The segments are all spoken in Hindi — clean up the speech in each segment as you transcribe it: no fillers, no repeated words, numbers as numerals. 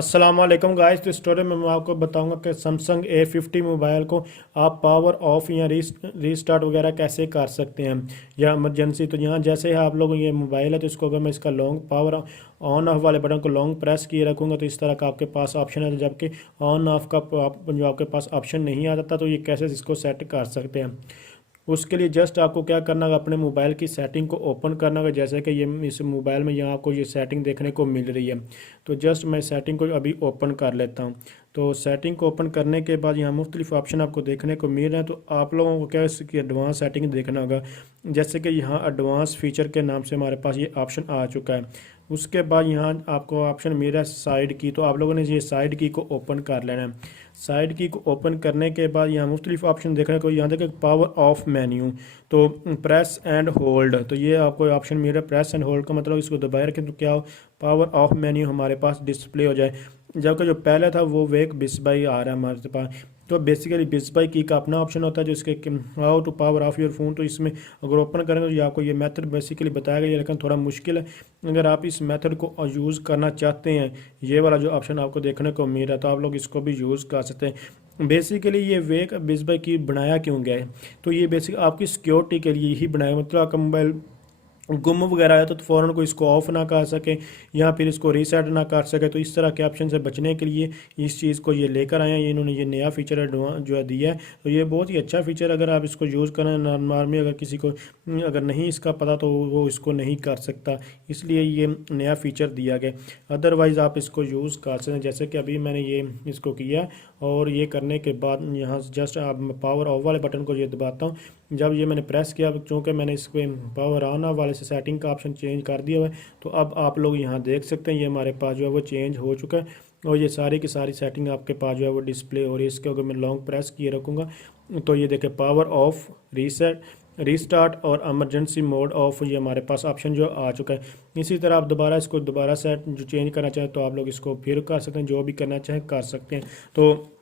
अस्सलाम वालेकुम गाइस। तो स्टोरी में मैं आपको बताऊंगा कि सैमसंग A50 मोबाइल को आप पावर ऑफ या रीस्टार्ट वगैरह कैसे कर सकते हैं या इमरजेंसी। तो यहाँ जैसे ही आप लोग ये मोबाइल है तो इसको अगर मैं इसका लॉन्ग पावर ऑन ऑफ वाले बटन को लॉन्ग प्रेस किए रखूँगा तो इस तरह का आपके पास ऑप्शन है। जबकि ऑन ऑफ का जो आपके पास ऑप्शन नहीं आ जाता तो ये कैसे इसको सेट कर सकते हैं। उसके लिए जस्ट आपको क्या करना है, अपने मोबाइल की सेटिंग को ओपन करना है। जैसे कि ये इस मोबाइल में यहाँ आपको ये सेटिंग देखने को मिल रही है। तो जस्ट मैं सेटिंग को अभी ओपन कर लेता हूँ। तो सेटिंग को ओपन करने के बाद यहाँ मुख्तलिफ ऑप्शन आपको देखने को मिल रहे हैं। तो आप लोगों को क्या इसकी एडवांस सेटिंग देखना होगा। जैसे कि यहाँ एडवांस फीचर के नाम से हमारे पास ये ऑप्शन आ चुका है। उसके बाद यहाँ आपको ऑप्शन मिल रहा है साइड की। तो आप लोगों ने ये साइड की को ओपन कर लेना है। साइड की को ओपन करने के बाद यहाँ मुख्तलिफ ऑप्शन देखने को, यहाँ देखें पावर ऑफ मेन्यू। तो प्रेस एंड होल्ड, तो ये आपको ऑप्शन मिल रहा है। प्रेस एंड होल्ड का मतलब इसको दबाए रखें तो क्या हो, पावर ऑफ मेन्यू हमारे पास डिस्प्ले हो जाए। जबकि जो पहले था वो वेक बिस बाई आ रहा है हमारे पास। तो बेसिकली बिस बाई की का अपना ऑप्शन होता है जो इसके how to power off your phone. तो इसमें अगर ओपन करेंगे तो ये आपको ये मेथड बेसिकली बताया गया, लेकिन थोड़ा मुश्किल है। अगर आप इस मेथड को यूज़ करना चाहते हैं, ये वाला जो ऑप्शन आपको देखने को मिल रहा है, तो आप लोग इसको भी यूज़ कर सकते हैं। बेसिकली ये वेक बिस बाई की बनाया क्यों गया है, तो ये बेसिक आपकी सिक्योरिटी के लिए ही बनाया। मतलब आपका मोबाइल गुम वगैरह है तो फ़ौरन को इसको ऑफ ना कर सके या फिर इसको रीसेट ना कर सके। तो इस तरह के ऑप्शन से बचने के लिए इस चीज़ को ये लेकर आए हैं। ये इन्होंने ये नया फीचर जो है दिया है। तो ये बहुत ही अच्छा फीचर, अगर आप इसको यूज़ करें नॉर्मली, अगर किसी को अगर नहीं इसका पता तो वो इसको नहीं कर सकता, इसलिए ये नया फ़ीचर दिया गया। अदरवाइज़ आप इसको यूज़ कर सकते हैं। जैसे कि अभी मैंने ये इसको किया और ये करने के बाद यहाँ जस्ट आप पावर ऑफ वाले बटन को ये दबाता हूँ। जब ये मैंने प्रेस किया, चूँकि मैंने इसको पावर ऑन ऑफ वाले से सेटिंग का ऑप्शन चेंज कर दिया हुआ है, तो अब आप लोग यहाँ देख सकते हैं ये हमारे पास जो है वो चेंज हो चुका है। और ये सारी की सारी सेटिंग आपके पास जो है वो डिस्प्ले हो रही है। इसके अगर मैं लॉन्ग प्रेस किए रखूँगा तो ये देखें पावर ऑफ, रीसेट, रीस्टार्ट और इमरजेंसी मोड ऑफ, ये हमारे पास ऑप्शन जो आ चुका है। इसी तरह आप दोबारा इसको दोबारा सेट जो चेंज करना चाहें तो आप लोग इसको फिर कर सकते हैं, जो भी करना चाहें कर सकते हैं। तो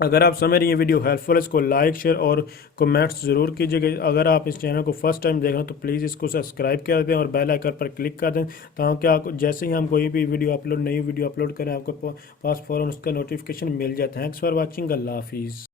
अगर आप समझ रही हैं वीडियो हेल्पफुल है, इसको लाइक शेयर और कमेंट्स ज़रूर कीजिएगा। अगर आप इस चैनल को फर्स्ट टाइम देख रहे हैं तो प्लीज़ इसको सब्सक्राइब कर दें और बेल आइकन पर क्लिक कर दें, ताकि आपको जैसे ही हम कोई भी नई वीडियो अपलोड करें आपको पास फ़ौरन उसका नोटिफिकेशन मिल जाए। Thanks for watching. अल्लाह हाफिज़।